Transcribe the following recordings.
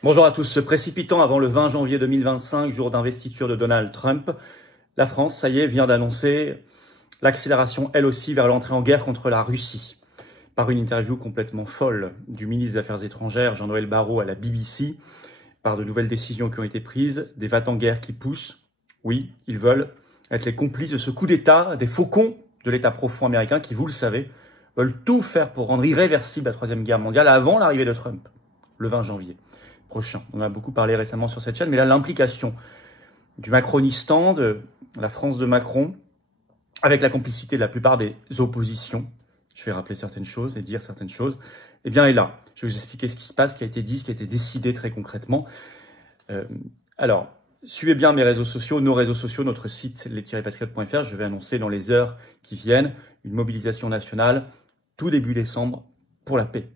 Bonjour à tous. Se précipitant avant le 20 janvier 2025, jour d'investiture de Donald Trump, la France, ça y est, vient d'annoncer l'accélération, elle aussi, vers l'entrée en guerre contre la Russie. Par une interview complètement folle du ministre des Affaires étrangères, Jean-Noël Barrot, à la BBC, par de nouvelles décisions qui ont été prises, des va-t-en-guerre qui poussent. Oui, ils veulent être les complices de ce coup d'État, des faucons de l'État profond américain qui, vous le savez, veulent tout faire pour rendre irréversible la Troisième Guerre mondiale avant l'arrivée de Trump, le 20 janvier prochain. On en a beaucoup parlé récemment sur cette chaîne, mais là, l'implication du Macronistan, de la France de Macron, avec la complicité de la plupart des oppositions, je vais rappeler certaines choses et dire certaines choses, eh bien, est là. Je vais vous expliquer ce qui se passe, ce qui a été dit, ce qui a été décidé très concrètement. Alors, suivez bien mes réseaux sociaux, nos réseaux sociaux, notre site les-patriotes.fr. Je vais annoncer dans les heures qui viennent une mobilisation nationale tout début décembre pour la paix.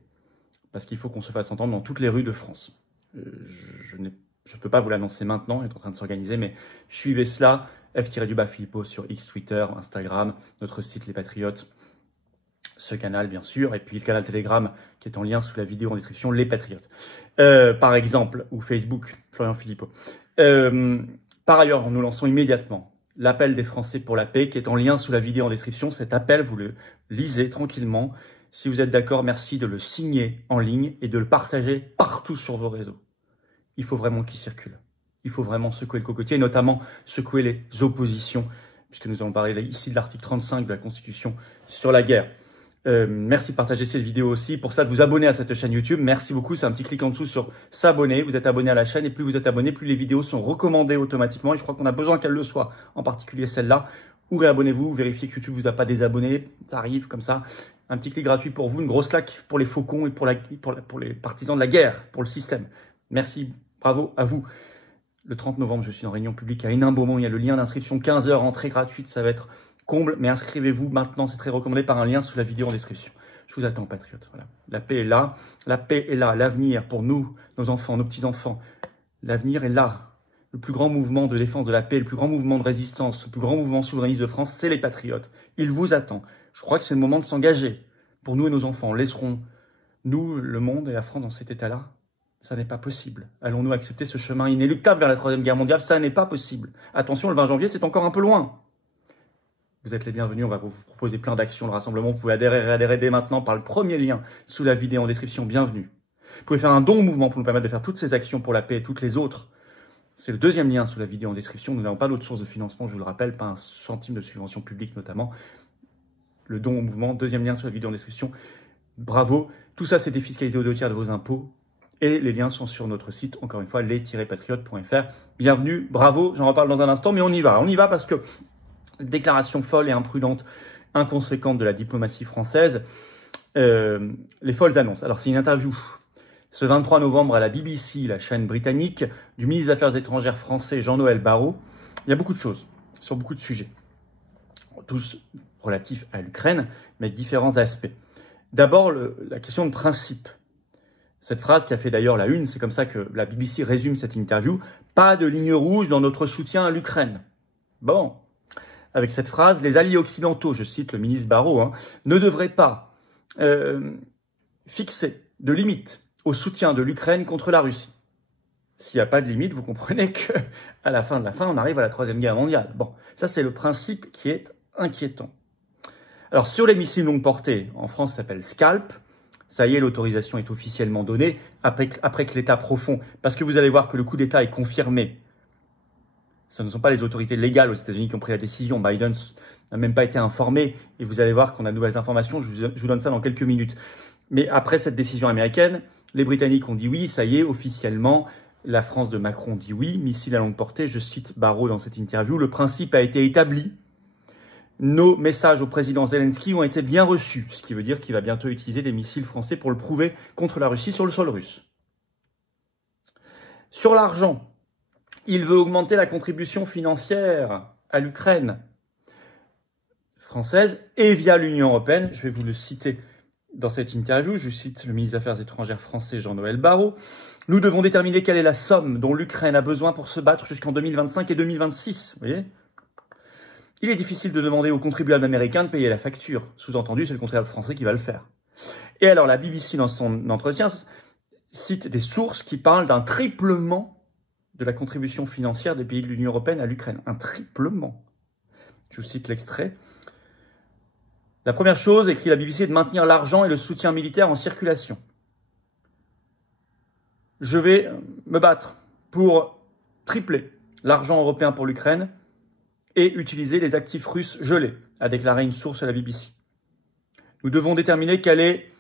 Parce qu'il faut qu'on se fasse entendre dans toutes les rues de France. Je ne peux pas vous l'annoncer maintenant, on est en train de s'organiser, mais suivez cela, F-Philippot sur X, Twitter, Instagram, notre site Les Patriotes, ce canal bien sûr, et puis le canal Telegram qui est en lien sous la vidéo en description, Les Patriotes. Par exemple, ou Facebook, Florian Philippot. Par ailleurs, nous lançons immédiatement l'appel des Français pour la paix qui est en lien sous la vidéo en description. Cet appel, vous le lisez tranquillement. Si vous êtes d'accord, merci de le signer en ligne et de le partager partout sur vos réseaux. Il faut vraiment qu'il circule. Il faut vraiment secouer le cocotier, et notamment secouer les oppositions, puisque nous avons parlé ici de l'article 35 de la Constitution sur la guerre. Merci de partager cette vidéo aussi. Pour ça, de vous abonner à cette chaîne YouTube. Merci beaucoup. C'est un petit clic en dessous sur s'abonner. Vous êtes abonné à la chaîne et plus vous êtes abonné, plus les vidéos sont recommandées automatiquement. Et je crois qu'on a besoin qu'elles le soient, en particulier celle-là. Ou réabonnez-vous, vérifiez que YouTube vous a pas désabonné. Ça arrive comme ça. Un petit clic gratuit pour vous, une grosse claque pour les faucons et pour les partisans de la guerre, pour le système. Merci, bravo à vous. Le 30 novembre, je suis en réunion publique à Hénin-Beaumont. Il y a le lien d'inscription 15 h, entrée gratuite. Ça va être comble, mais inscrivez-vous maintenant. C'est très recommandé par un lien sous la vidéo en description. Je vous attends, patriotes. Voilà. La paix est là. La paix est là. L'avenir pour nous, nos enfants, nos petits-enfants. L'avenir est là. Le plus grand mouvement de défense de la paix, le plus grand mouvement de résistance, le plus grand mouvement souverainiste de France, c'est les patriotes. Il vous attend. Je crois que c'est le moment de s'engager pour nous et nos enfants. Laisserons, nous, le monde et la France dans cet état-là? Ça n'est pas possible. Allons-nous accepter ce chemin inéluctable vers la Troisième Guerre mondiale? Ça n'est pas possible. Attention, le 20 janvier, c'est encore un peu loin. Vous êtes les bienvenus, on va vous proposer plein d'actions. Le rassemblement, vous pouvez adhérer et réadhérer dès maintenant par le premier lien sous la vidéo en description. Bienvenue. Vous pouvez faire un don au mouvement pour nous permettre de faire toutes ces actions pour la paix et toutes les autres. C'est le deuxième lien sous la vidéo en description. Nous n'avons pas d'autre source de financement, je vous le rappelle, pas un centime de subvention publique notamment. Le don au mouvement, deuxième lien sous la vidéo en description. Bravo. Tout ça, c'est défiscalisé aux 2 tiers de vos impôts. Et les liens sont sur notre site, encore une fois, les-patriotes.fr. Bienvenue, bravo, j'en reparle dans un instant, mais on y va. On y va parce que déclaration folle et imprudente, inconséquente de la diplomatie française, les folles annonces. Alors, c'est une interview ce 23 novembre à la BBC, la chaîne britannique, du ministre des Affaires étrangères français Jean-Noël Barrot. Il y a beaucoup de choses, sur beaucoup de sujets, tous relatifs à l'Ukraine, mais avec différents aspects. D'abord, la question de principe. Cette phrase qui a fait d'ailleurs la une, c'est comme ça que la BBC résume cette interview. Pas de ligne rouge dans notre soutien à l'Ukraine. Bon, avec cette phrase, les alliés occidentaux, je cite le ministre Barrot, ne devraient pas fixer de limite au soutien de l'Ukraine contre la Russie. S'il n'y a pas de limite, vous comprenez qu'à la fin de la fin, on arrive à la Troisième Guerre mondiale. Bon, ça c'est le principe qui est inquiétant. Alors sur les missiles longue portée, en France ça s'appelle Scalp. Ça y est, l'autorisation est officiellement donnée après que l'État profond, parce que vous allez voir que le coup d'État est confirmé. Ce ne sont pas les autorités légales aux États-Unis qui ont pris la décision. Biden n'a même pas été informé et vous allez voir qu'on a de nouvelles informations. Je vous donne ça dans quelques minutes. Mais après cette décision américaine, les Britanniques ont dit oui, ça y est, officiellement. La France de Macron dit oui, missiles à longue portée. Je cite Barrot dans cette interview. Le principe a été établi. Nos messages au président Zelensky ont été bien reçus, ce qui veut dire qu'il va bientôt utiliser des missiles français pour le prouver contre la Russie sur le sol russe. Sur l'argent, il veut augmenter la contribution financière à l'Ukraine française et via l'Union européenne. Je vais vous le citer dans cette interview. Je cite le ministre des Affaires étrangères français Jean-Noël Barrot. Nous devons déterminer quelle est la somme dont l'Ukraine a besoin pour se battre jusqu'en 2025 et 2026. Vous voyez ? Il est difficile de demander aux contribuables américains de payer la facture. Sous-entendu, c'est le contribuable français qui va le faire. Et alors, la BBC, dans son entretien, cite des sources qui parlent d'un triplement de la contribution financière des pays de l'Union européenne à l'Ukraine. Un triplement. Je vous cite l'extrait. La première chose, écrit la BBC, est de maintenir l'argent et le soutien militaire en circulation. Je vais me battre pour tripler l'argent européen pour l'Ukraine et utiliser les actifs russes gelés, a déclaré une source à la BBC. Nous devons déterminer quelle est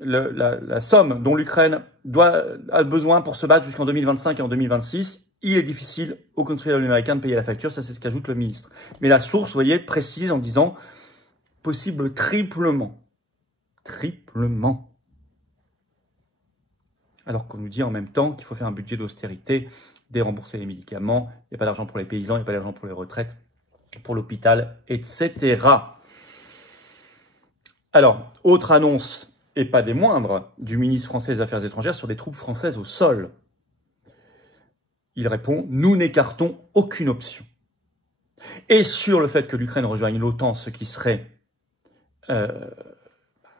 la somme dont l'Ukraine a besoin pour se battre jusqu'en 2025 et en 2026. Il est difficile au contribuable américain de payer la facture, ça c'est ce qu'ajoute le ministre. Mais la source, vous voyez, précise en disant possible triplement. Triplement. Alors qu'on nous dit en même temps qu'il faut faire un budget d'austérité, dérembourser les médicaments, il n'y a pas d'argent pour les paysans, il n'y a pas d'argent pour les retraites, pour l'hôpital, etc. Alors, autre annonce, et pas des moindres, du ministre français des Affaires étrangères sur des troupes françaises au sol. Il répond « Nous n'écartons aucune option ». Et sur le fait que l'Ukraine rejoigne l'OTAN, ce qui serait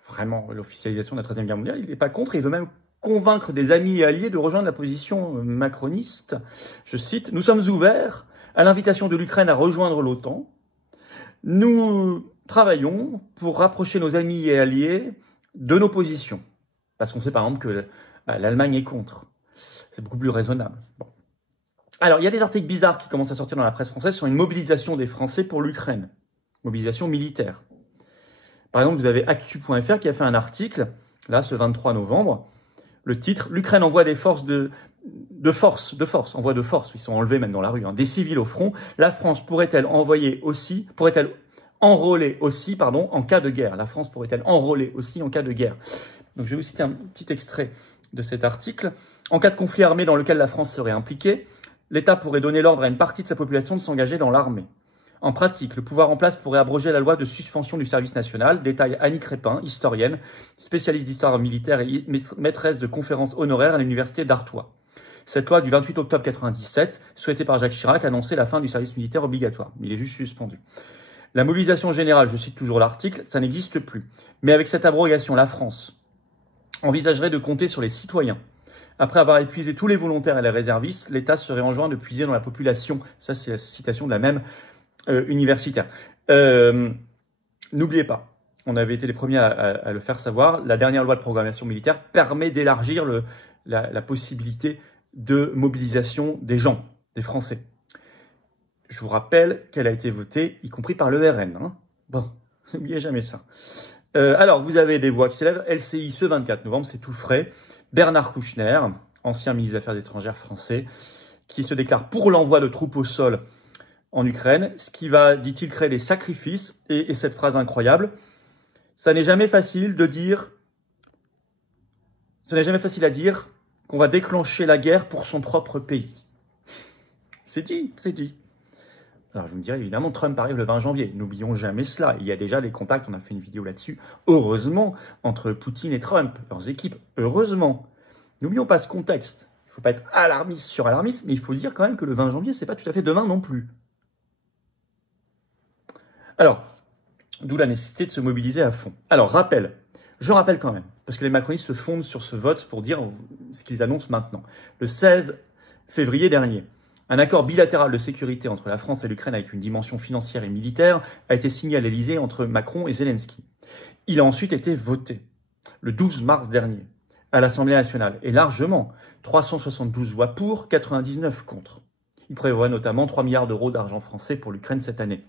vraiment l'officialisation de la Troisième Guerre mondiale, il n'est pas contre, il veut même convaincre des amis et alliés de rejoindre la position macroniste. Je cite « Nous sommes ouverts à l'invitation de l'Ukraine à rejoindre l'OTAN. Nous travaillons pour rapprocher nos amis et alliés de nos positions. » Parce qu'on sait par exemple que l'Allemagne est contre. C'est beaucoup plus raisonnable. Bon. Alors, il y a des articles bizarres qui commencent à sortir dans la presse française sur une mobilisation des Français pour l'Ukraine. Mobilisation militaire. Par exemple, vous avez Actu.fr qui a fait un article, là, ce 23 novembre. Le titre, l'Ukraine envoie des forces envoie de force, ils sont enlevés même dans la rue, des civils au front. La France pourrait-elle enroler aussi, en cas de guerre. La France pourrait-elle enrôler aussi en cas de guerre. Donc, je vais vous citer un petit extrait de cet article. En cas de conflit armé dans lequel la France serait impliquée, l'État pourrait donner l'ordre à une partie de sa population de s'engager dans l'armée. En pratique, le pouvoir en place pourrait abroger la loi de suspension du service national, détaille Annie Crépin, historienne, spécialiste d'histoire militaire et maîtresse de conférences honoraires à l'université d'Artois. Cette loi du 28 octobre 1997, souhaitée par Jacques Chirac, annonçait la fin du service militaire obligatoire. Il est juste suspendu. La mobilisation générale, je cite toujours l'article, ça n'existe plus. Mais avec cette abrogation, la France envisagerait de compter sur les citoyens. Après avoir épuisé tous les volontaires et les réservistes, l'État serait enjoint de puiser dans la population. Ça, c'est la citation de la même universitaire. N'oubliez pas, on avait été les premiers à le faire savoir, la dernière loi de programmation militaire permet d'élargir la possibilité de mobilisation des gens, des Français. Je vous rappelle qu'elle a été votée, y compris par le RN. Bon, n'oubliez jamais ça. Alors, vous avez des voix qui s'élèvent. LCI, ce 24 novembre, c'est tout frais. Bernard Kouchner, ancien ministre des Affaires étrangères français, qui se déclare pour l'envoi de troupes au sol en Ukraine, ce qui va, dit-il, créer des sacrifices. Et cette phrase incroyable, ça n'est jamais facile de dire, ce n'est jamais facile à dire qu'on va déclencher la guerre pour son propre pays. C'est dit, c'est dit. Alors, vous me direz, évidemment, Trump arrive le 20 janvier. N'oublions jamais cela. Il y a déjà des contacts, on a fait une vidéo là-dessus, heureusement, entre Poutine et Trump, leurs équipes, heureusement. N'oublions pas ce contexte. Il ne faut pas être alarmiste sur alarmiste, mais il faut dire quand même que le 20 janvier, c'est pas tout à fait demain non plus. Alors, d'où la nécessité de se mobiliser à fond. Alors, je rappelle quand même, parce que les macronistes se fondent sur ce vote pour dire ce qu'ils annoncent maintenant. Le 16 février dernier, un accord bilatéral de sécurité entre la France et l'Ukraine avec une dimension financière et militaire a été signé à l'Elysée entre Macron et Zelensky. Il a ensuite été voté le 12 mars dernier à l'Assemblée nationale, et largement, 372 voix pour, 99 contre. Il prévoit notamment 3 milliards d'euros d'argent français pour l'Ukraine cette année.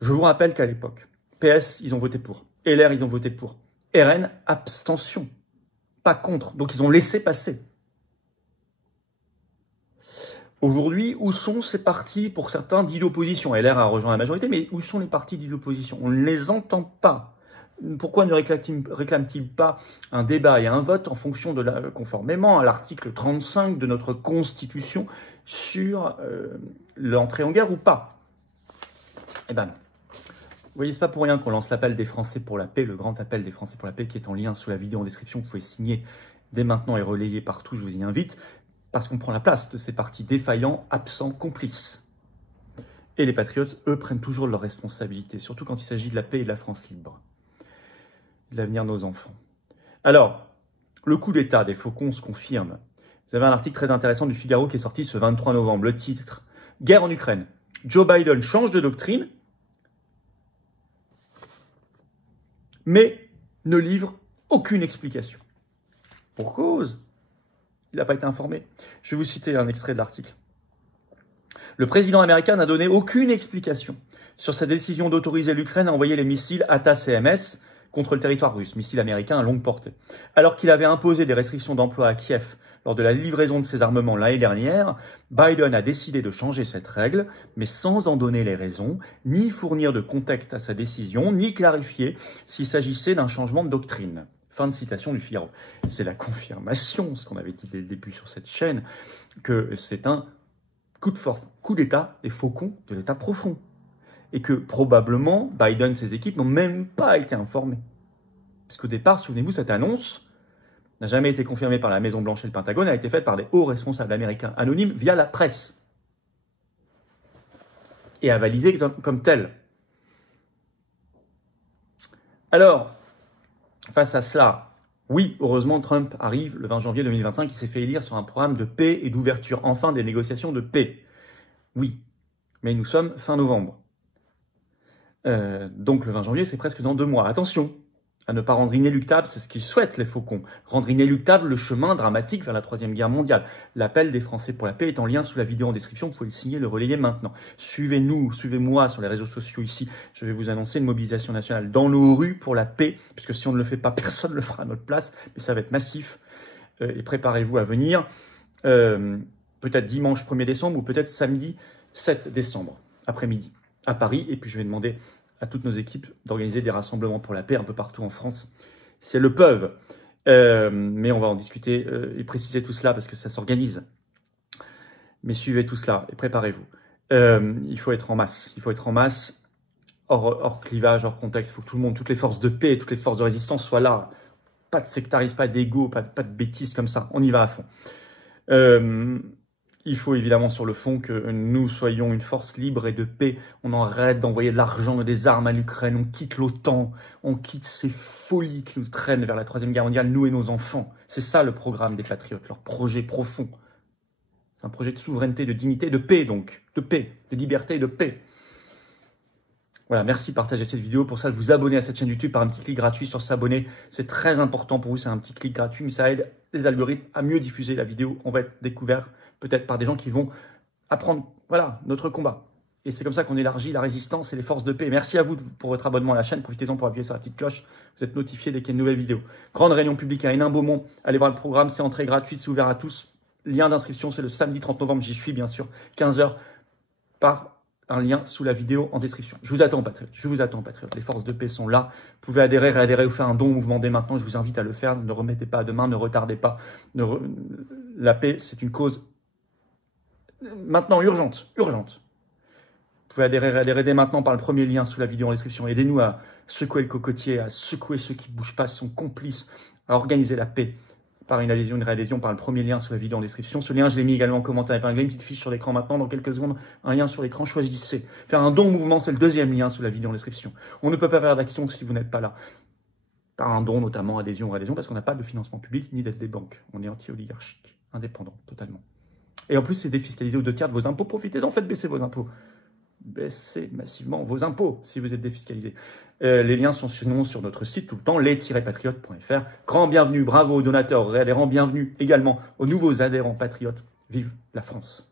Je vous rappelle qu'à l'époque, PS, ils ont voté pour. LR, ils ont voté pour. RN, abstention. Pas contre. Donc, ils ont laissé passer. Aujourd'hui, où sont ces partis, pour certains, dits d'opposition? LR a rejoint la majorité, mais où sont les partis dits d'opposition? On ne les entend pas. Pourquoi ne réclament-ils pas un débat et un vote en fonction conformément à l'article 35 de notre Constitution sur l'entrée en guerre ou pas? Eh ben non. Vous voyez, c'est pas pour rien qu'on lance l'appel des Français pour la paix, le grand appel des Français pour la paix qui est en lien sous la vidéo en description. Vous pouvez signer dès maintenant et relayer partout, je vous y invite, parce qu'on prend la place de ces partis défaillants, absents, complices. Et les patriotes, eux, prennent toujours leurs responsabilités, surtout quand il s'agit de la paix et de la France libre, de l'avenir de nos enfants. Alors, Le coup d'État des Faucons se confirme. Vous avez un article très intéressant du Figaro qui est sorti ce 23 novembre. Le titre « Guerre en Ukraine. Joe Biden change de doctrine, mais ne livre aucune explication. » Pour cause, il n'a pas été informé. Je vais vous citer un extrait de l'article. Le président américain n'a donné aucune explication sur sa décision d'autoriser l'Ukraine à envoyer les missiles ATACMS contre le territoire russe, missiles américains à longue portée. Alors qu'il avait imposé des restrictions d'emploi à Kiev lors de la livraison de ces armements l'année dernière, Biden a décidé de changer cette règle, mais sans en donner les raisons, ni fournir de contexte à sa décision, ni clarifier s'il s'agissait d'un changement de doctrine. Fin de citation du Figaro. C'est la confirmation, ce qu'on avait dit dès le début sur cette chaîne, que c'est un coup de force, coup d'État des Faucons de l'État profond. Et que probablement, Biden et ses équipes n'ont même pas été informés. Puisqu'au départ, souvenez-vous, cette annonce n'a jamais été confirmée par la Maison-Blanche et le Pentagone, a été faite par des hauts responsables américains anonymes via la presse. Et avalisée comme telle. Alors, face à cela, oui, heureusement, Trump arrive le 20 janvier 2025, il s'est fait élire sur un programme de paix et d'ouverture, enfin des négociations de paix. Oui, mais nous sommes fin novembre. Donc le 20 janvier, c'est presque dans 2 mois. Attention à ne pas rendre inéluctable, c'est ce qu'ils souhaitent les Faucons, rendre inéluctable le chemin dramatique vers la Troisième Guerre mondiale. L'appel des Français pour la paix est en lien sous la vidéo en description, vous pouvez le signer, le relayer maintenant. Suivez-nous, suivez-moi sur les réseaux sociaux ici, je vais vous annoncer une mobilisation nationale dans nos rues pour la paix, puisque si on ne le fait pas, personne ne le fera à notre place, mais ça va être massif, et préparez-vous à venir, peut-être dimanche 1er décembre, ou peut-être samedi 7 décembre, après-midi, à Paris, et puis je vais demander à toutes nos équipes d'organiser des rassemblements pour la paix un peu partout en France, si elles le peuvent. Mais on va en discuter et préciser tout cela parce que ça s'organise. Mais suivez tout cela et préparez-vous. Il faut être en masse. Il faut être en masse, hors clivage, hors contexte. Il faut que tout le monde, toutes les forces de paix, toutes les forces de résistance soient là. Pas de sectarisme, pas d'égo, pas de bêtises comme ça. On y va à fond. Il faut évidemment sur le fond que nous soyons une force libre et de paix. On arrête d'envoyer de l'argent et des armes à l'Ukraine. On quitte l'OTAN. On quitte ces folies qui nous traînent vers la Troisième Guerre mondiale, nous et nos enfants. C'est ça le programme des Patriotes, leur projet profond. C'est un projet de souveraineté, de dignité, de paix donc. De paix, de liberté et de paix. Voilà, merci de partager cette vidéo. Pour ça, de vous abonner à cette chaîne YouTube par un petit clic gratuit sur s'abonner. C'est très important pour vous, c'est un petit clic gratuit, mais ça aide les algorithmes à mieux diffuser la vidéo. On va être découvert peut-être par des gens qui vont apprendre, voilà, notre combat. Et c'est comme ça qu'on élargit la résistance et les forces de paix. Merci à vous pour votre abonnement à la chaîne. Profitez-en pour appuyer sur la petite cloche. Vous êtes notifiés dès qu'il y a une nouvelle vidéo. Grande réunion publique à Hénin-Beaumont. Allez voir le programme, c'est entrée gratuite, c'est ouvert à tous. Lien d'inscription, c'est le samedi 30 novembre. J'y suis, bien sûr, 15 h par un lien sous la vidéo en description. Je vous attends, patriotes. Je vous attends, patriotes. Les forces de paix sont là. Vous pouvez adhérer, réadhérer ou faire un don au mouvement dès maintenant. Je vous invite à le faire. Ne remettez pas à demain, ne retardez pas. La paix, c'est une cause maintenant urgente. Urgente. Vous pouvez adhérer, réadhérer dès maintenant par le premier lien sous la vidéo en description. Aidez-nous à secouer le cocotier, à secouer ceux qui ne bougent pas, sont complices, à organiser la paix par une adhésion, une réadhésion par le premier lien sous la vidéo en description. Ce lien, je l'ai mis également en commentaire épinglé, une petite fiche sur l'écran maintenant. Dans quelques secondes, un lien sur l'écran, choisissez. Faire un don au mouvement, c'est le deuxième lien sous la vidéo en description. On ne peut pas faire d'action si vous n'êtes pas là. Par un don, notamment adhésion ou réadhésion, parce qu'on n'a pas de financement public ni d'aide des banques. On est anti-oligarchique, indépendant, totalement. Et en plus, c'est défiscalisé aux 2/3 de vos impôts. Profitez-en, faites baisser vos impôts. Baissez massivement vos impôts si vous êtes défiscalisé. Les liens sont sinon sur notre site tout le temps, les-patriotes.fr. Grand bienvenue, bravo aux donateurs, réadhérents, bienvenue également aux nouveaux adhérents patriotes. Vive la France!